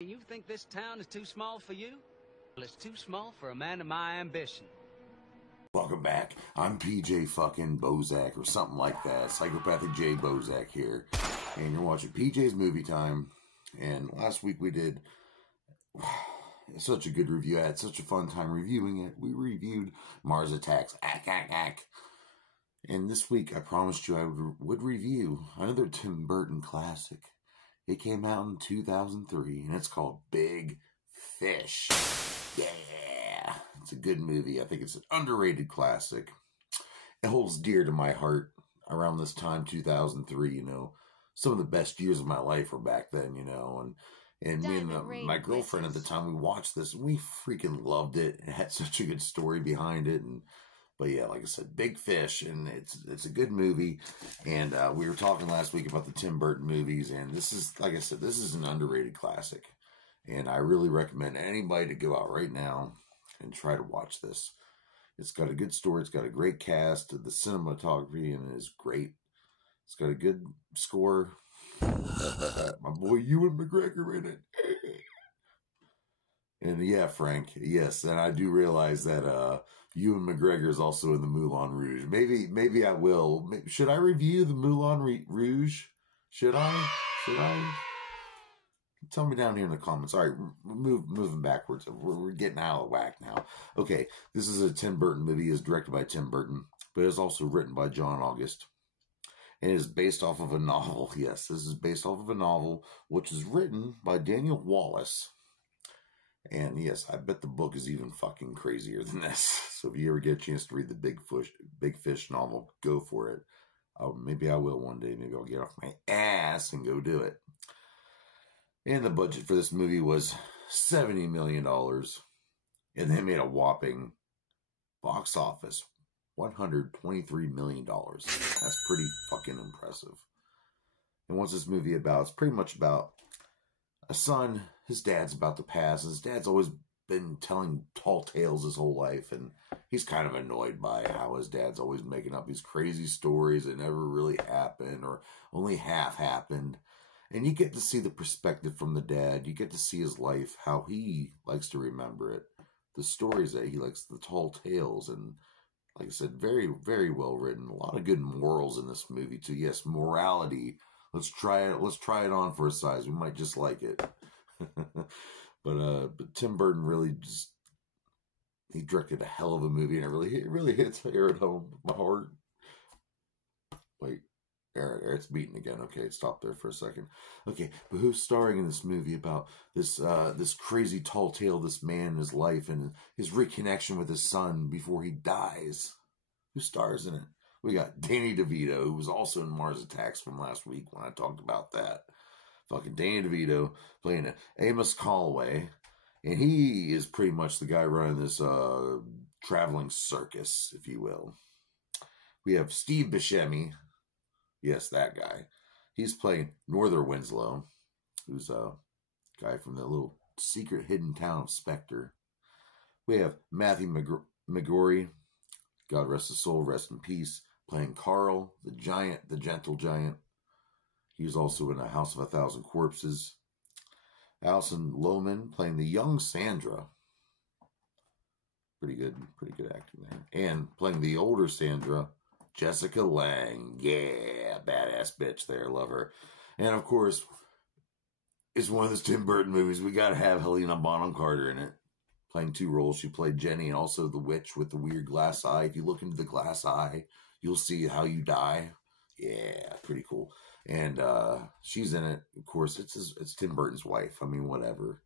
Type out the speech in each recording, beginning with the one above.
You think this town is too small for you? Well, it's too small for a man of my ambition. Welcome back. I'm PJ fucking Bozak or something like that. Psychopathic J Bozak here. And you're watching PJ's Movie Time. And last week we did such a good review. I had such a fun time reviewing it. We reviewed Mars Attacks. And this week I promised you I would review another Tim Burton classic. It came out in 2003 and it's called Big Fish. Yeah, it's a good movie. I think it's an underrated classic. It holds dear to my heart. Around this time, 2003, you know, some of the best years of my life were back then, you know, and me and my girlfriend at the time, we watched this and we freaking loved it. It had such a good story behind it. But yeah, like I said, Big Fish, and it's a good movie. And we were talking last week about the Tim Burton movies, and this is, like I said, this is an underrated classic. And I really recommend anybody to go out right now and try to watch this. It's got a good story. It's got a great cast. The cinematography in it is great. It's got a good score. My boy Ewan McGregor in it. And yeah, Frank, yes. And I do realize that Ewan McGregor is also in the Moulin Rouge. Maybe I will. Should I review the Moulin Rouge? Should I? Tell me down here in the comments. All right, moving backwards. We're getting out of whack now. Okay, this is a Tim Burton movie. It's directed by Tim Burton, but it's also written by John August. And it is based off of a novel. Yes, this is based off of a novel, which is written by Daniel Wallace. And yes, I bet the book is even fucking crazier than this. So if you ever get a chance to read the Big Fish novel, go for it. Maybe I will one day. Maybe I'll get off my ass and go do it. And the budget for this movie was $70 million. And they made a whopping box office $123 million. That's pretty fucking impressive. And what's this movie about? It's pretty much about a son. His dad's about to pass. His dad's always been telling tall tales his whole life. And he's kind of annoyed by how his dad's always making up these crazy stories that never really happened or only half happened. And you get to see the perspective from the dad. You get to see his life, how he likes to remember it. The stories that he likes, the tall tales. And like I said, very, very well written. A lot of good morals in this movie too. Yes, morality. Let's try it. Let's try it on for a size. We might just like it. But Tim Burton really just, he directed a hell of a movie, and it really hits here at home, my heart. Wait. It's beating again. Okay, stop there for a second. Okay, but who's starring in this movie about this crazy tall tale of this man in his life and his reconnection with his son before he dies? Who stars in it? We got Danny DeVito, who was also in Mars Attacks from last week when I talked about that. Fucking Danny DeVito playing Amos Calloway, and he is pretty much the guy running this traveling circus, if you will. We have Steve Buscemi. Yes, that guy. He's playing Northern Winslow, who's a guy from the little secret hidden town of Spectre. We have Matthew McGorry, God rest his soul, rest in peace, playing Carl, the gentle giant. He's also in A House of a Thousand Corpses. Alison Lohman playing the young Sandra. Pretty good acting there. And playing the older Sandra, Jessica Lange. Yeah, badass bitch there. Love her. And of course, it's one of those Tim Burton movies. We got to have Helena Bonham Carter in it. Playing two roles. She played Jenny and also the witch with the weird glass eye. If you look into the glass eye, you'll see how you die. Yeah, pretty cool. And she's in it. Of course, it's Tim Burton's wife. I mean, whatever.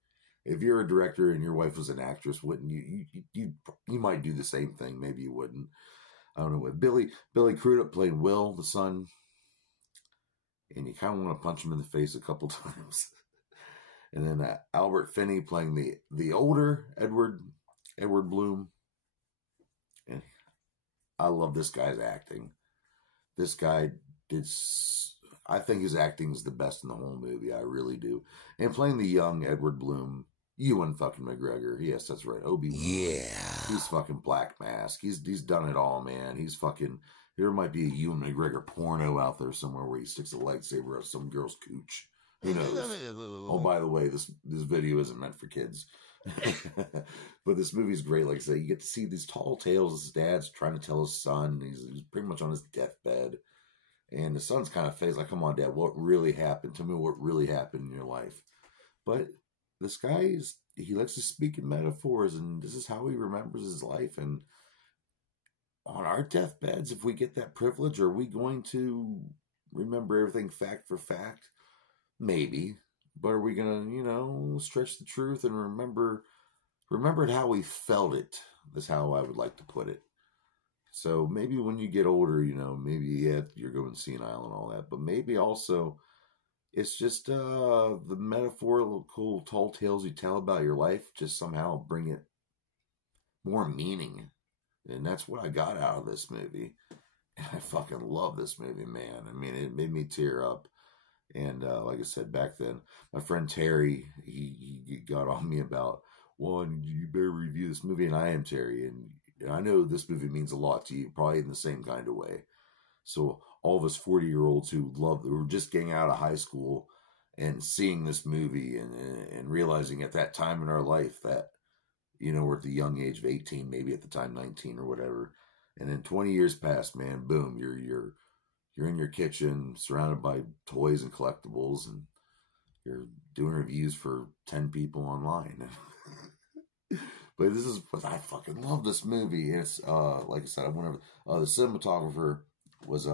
If you're a director and your wife was an actress, wouldn't you might do the same thing. Maybe you wouldn't. I don't know what. Billy Crudup played Will, the son. And you kind of want to punch him in the face a couple times. And then Albert Finney playing the older Edward Bloom. And I love this guy's acting. This guy I think his acting is the best in the whole movie. I really do. And playing the young Edward Bloom, Ewan fucking McGregor. Yes, that's right. Obi-Wan. Yeah. He's fucking Black Mask. He's done it all, man. He's fucking, there might be a Ewan McGregor porno out there somewhere where he sticks a lightsaber at some girl's cooch. Who knows? Oh, by the way, this video isn't meant for kids. But this movie's great. Like I said, you get to see these tall tales. His dad's trying to tell his son. He's pretty much on his deathbed. And the son's kind of faced like, come on, Dad, what really happened? Tell me what really happened in your life. But this guy, he likes to speak in metaphors, and this is how he remembers his life. And on our deathbeds, if we get that privilege, are we going to remember everything fact for fact? Maybe. But are we going to, stretch the truth and remember it how we felt it? That's how I would like to put it. So maybe when you get older, maybe, you're going senile and all that. But maybe also it's just the metaphorical tall tales you tell about your life just somehow bring it more meaning. And that's what I got out of this movie. And I fucking love this movie, man. I mean, it made me tear up. And like I said, back then, my friend Terry, he got on me about, well, you better review this movie. And I am Terry. And I know this movie means a lot to you, probably in the same kind of way. So all of us 40-year-olds who were just getting out of high school and seeing this movie and realizing at that time in our life that, we're at the young age of 18, maybe at the time 19 or whatever. And then 20 years pass, man, boom, you're in your kitchen surrounded by toys and collectibles, and you're doing reviews for 10 people online. But I fucking love this movie. It's, like I said, the cinematographer was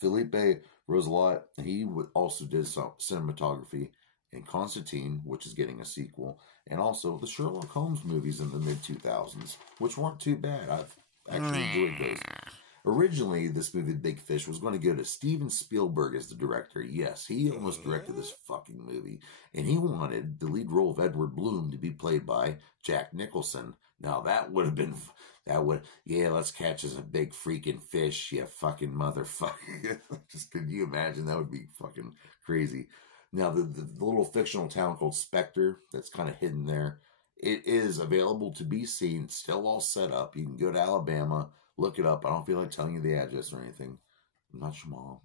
Felipe Roselot. He also did some cinematography in Constantine, which is getting a sequel, and also the Sherlock Holmes movies in the mid-2000s, which weren't too bad. I've actually enjoyed those. Originally, this movie, Big Fish, was going to go to Steven Spielberg as the director. Yes, he almost directed this fucking movie. And he wanted the lead role of Edward Bloom to be played by Jack Nicholson. Now, let's catch us a big freaking fish, you fucking motherfucker. Just, can you imagine? That would be fucking crazy. Now, the little fictional town called Spectre, that's kind of hidden there, it is available to be seen. It's still all set up. You can go to Alabama, look it up. I don't feel like telling you the address or anything. I'm not your mom.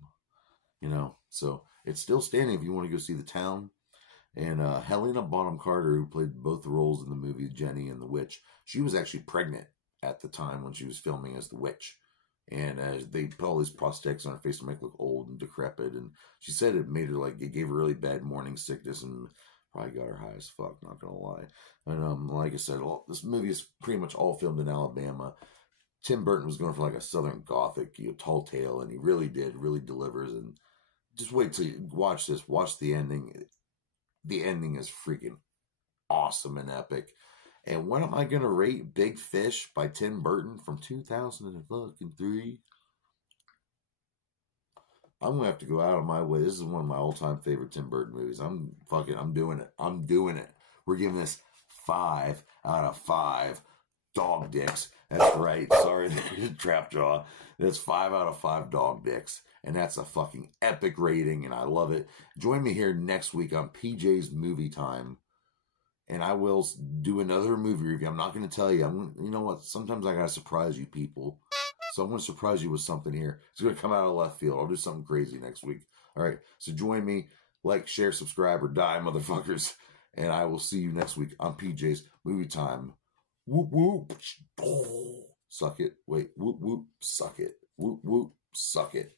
So it's still standing if you want to go see the town. And Helena Bonham Carter, who played both the roles in the movie Jenny and the Witch, she was actually pregnant at the time when she was filming as the Witch. And they put all these prosthetics on her face to make her look old and decrepit. And she said it gave her really bad morning sickness and probably got her high as fuck, not gonna lie. And like I said, this movie is pretty much all filmed in Alabama. Tim Burton was going for like a Southern Gothic, tall tale, and he really delivers. And just wait till you watch this. Watch the ending. The ending is freaking awesome and epic. And what am I going to rate Big Fish by Tim Burton from 2003? I'm going to have to go out of my way. This is one of my all-time favorite Tim Burton movies. I'm doing it. I'm doing it. We're giving this 5 out of 5 dog dicks. That's right. Sorry, trap jaw. That's 5 out of 5 dog dicks. And that's a fucking epic rating, and I love it. Join me here next week on PJ's Movie Time. And I will do another movie review. I'm not going to tell you. You know what? Sometimes I got to surprise you people. So I'm going to surprise you with something here. It's going to come out of left field. I'll do something crazy next week. All right. So join me. Like, share, subscribe, or die, motherfuckers. And I will see you next week on PJ's Movie Time. Whoop, whoop. Suck it. Wait. Whoop, whoop. Suck it. Whoop, whoop. Suck it.